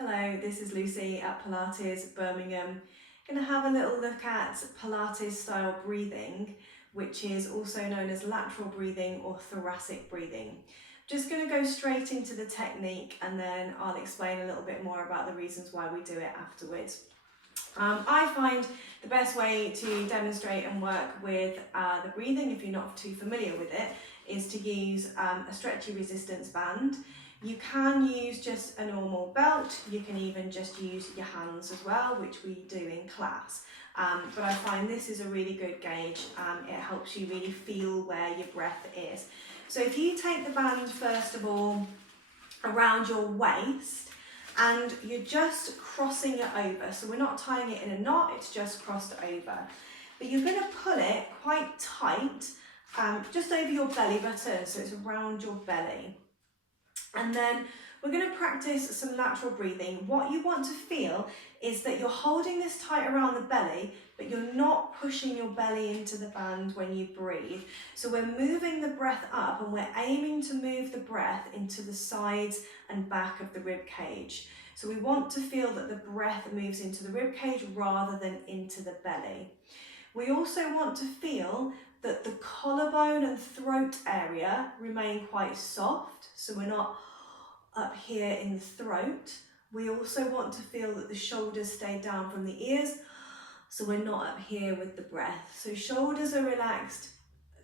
Hello, this is Lucy at Pilates Birmingham. Going to have a little look at Pilates style breathing, which is also known as lateral breathing or thoracic breathing. Just going to go straight into the technique and then I'll explain a little bit more about the reasons why we do it afterwards. I find the best way to demonstrate and work with the breathing, if you're not too familiar with it, is to use a stretchy resistance band. You can use just a normal belt, you can even just use your hands as well, which we do in class. But I find this is a really good gauge. It helps you really feel where your breath is. So if you take the band first of all around your waist, and you're just crossing it over, so we're not tying it in a knot, it's just crossed over. But you're going to pull it quite tight, just over your belly button, so it's around your belly. And then we're going to practice some lateral breathing. What you want to feel is that you're holding this tight around the belly, but you're not pushing your belly into the band when you breathe. So we're moving the breath up and we're aiming to move the breath into the sides and back of the rib cage. So we want to feel that the breath moves into the rib cage rather than into the belly. We also want to feel that the collarbone and throat area remain quite soft, so we're not up here in the throat. We also want to feel that the shoulders stay down from the ears, so we're not up here with the breath. So shoulders are relaxed,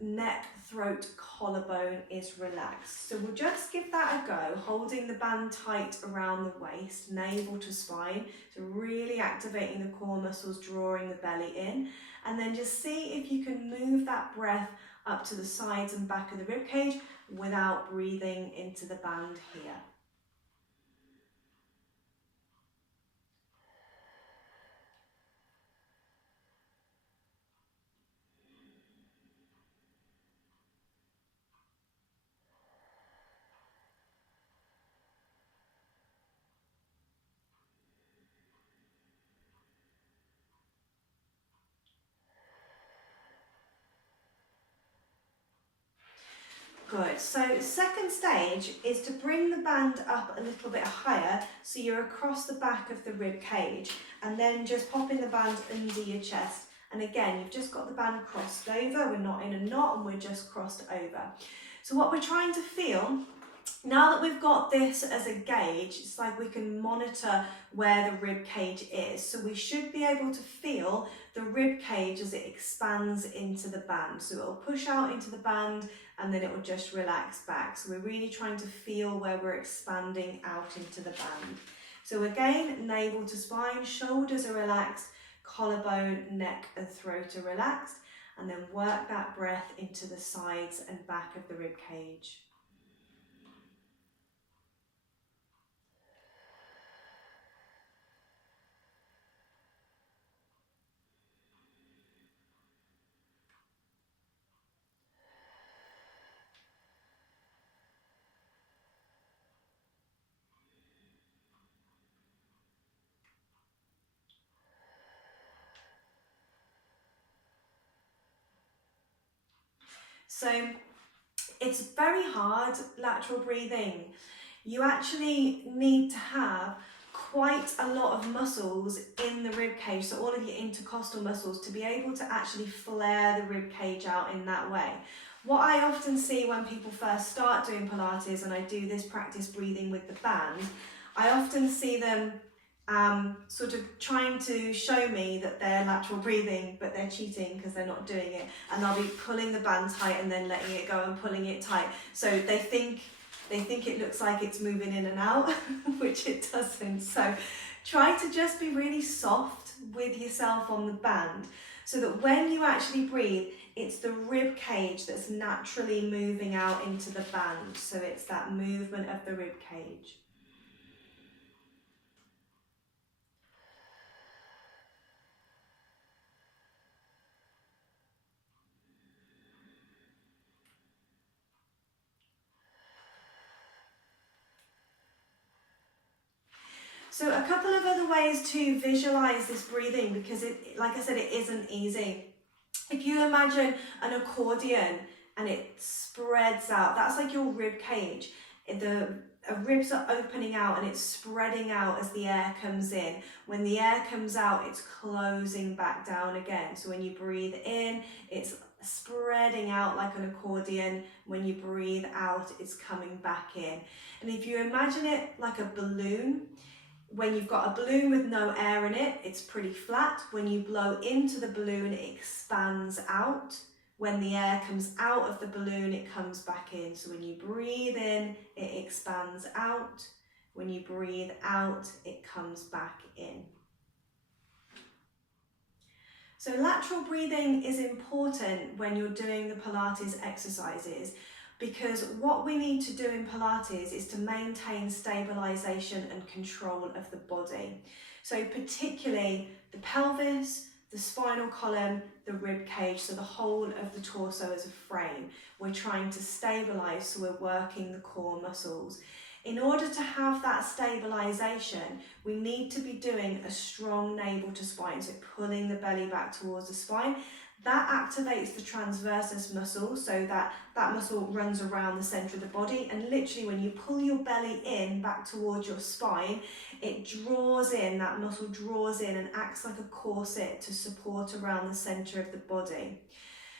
neck, throat, collarbone is relaxed. So we'll just give that a go, holding the band tight around the waist, navel to spine, so really activating the core muscles, drawing the belly in, and then just see if you can move that breath up to the sides and back of the rib cage without breathing into the band here. Good, so second stage is to bring the band up a little bit higher so you're across the back of the rib cage, and then just popping the band under your chest. And again, you've just got the band crossed over, we're not in a knot and we're just crossed over. So what we're trying to feel, now that we've got this as a gauge, it's like we can monitor where the rib cage is. So we should be able to feel the rib cage as it expands into the band. So it'll push out into the band and then it will just relax back. So we're really trying to feel where we're expanding out into the band. So again, navel to spine, shoulders are relaxed, collarbone, neck and throat are relaxed, and then work that breath into the sides and back of the rib cage. So it's very hard, lateral breathing. You actually need to have quite a lot of muscles in the rib cage, so all of your intercostal muscles, to be able to actually flare the rib cage out in that way. What I often see when people first start doing Pilates, and I do this practice breathing with the band, I often see them sort of trying to show me that they're lateral breathing, but they're cheating because they're not doing it, and they'll be pulling the band tight and then letting it go and pulling it tight. So they think it looks like it's moving in and out, which it doesn't. So try to just be really soft with yourself on the band, so that when you actually breathe, it's the rib cage that's naturally moving out into the band. So it's that movement of the rib cage. So a couple of other ways to visualize this breathing, because it, like I said, it isn't easy. If you imagine an accordion and it spreads out, that's like your rib cage. the ribs are opening out and it's spreading out as the air comes in. When the air comes out, it's closing back down again. So when you breathe in, it's spreading out like an accordion. When you breathe out, it's coming back in. And if you imagine it like a balloon, when you've got a balloon with no air in it, it's pretty flat. When you blow into the balloon, it expands out. When the air comes out of the balloon, it comes back in. So when you breathe in, it expands out. When you breathe out, it comes back in. So lateral breathing is important when you're doing the Pilates exercises, because what we need to do in Pilates is to maintain stabilization and control of the body. So particularly the pelvis, the spinal column, the rib cage, so the whole of the torso as a frame. We're trying to stabilize, so we're working the core muscles. In order to have that stabilization, we need to be doing a strong navel to spine, so pulling the belly back towards the spine. That activates the transversus muscle, so that muscle runs around the center of the body, and literally when you pull your belly in back towards your spine, it draws in, that muscle draws in and acts like a corset to support around the center of the body.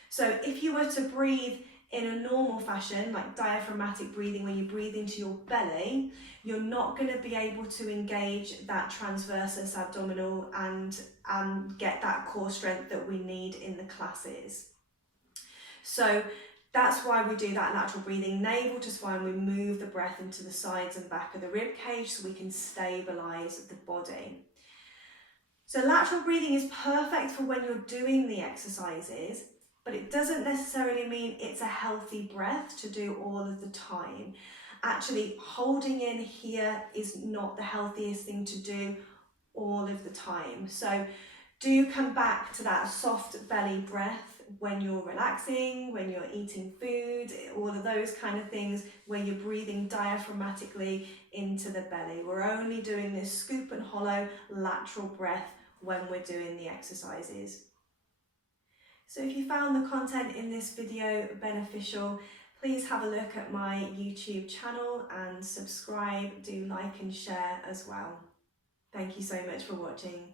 So if you were to breathe in a normal fashion, like diaphragmatic breathing, where you breathe into your belly, you're not going to be able to engage that transversus abdominal and get that core strength that we need in the classes. So that's why we do that lateral breathing, navel to spine. We move the breath into the sides and back of the rib cage so we can stabilize the body. So lateral breathing is perfect for when you're doing the exercises, but it doesn't necessarily mean it's a healthy breath to do all of the time. Actually, holding in here is not the healthiest thing to do all of the time. So do come back to that soft belly breath when you're relaxing, when you're eating food, all of those kind of things where you're breathing diaphragmatically into the belly. We're only doing this scoop and hollow lateral breath when we're doing the exercises. So if you found the content in this video beneficial, please have a look at my YouTube channel and subscribe, do like and share as well. Thank you so much for watching.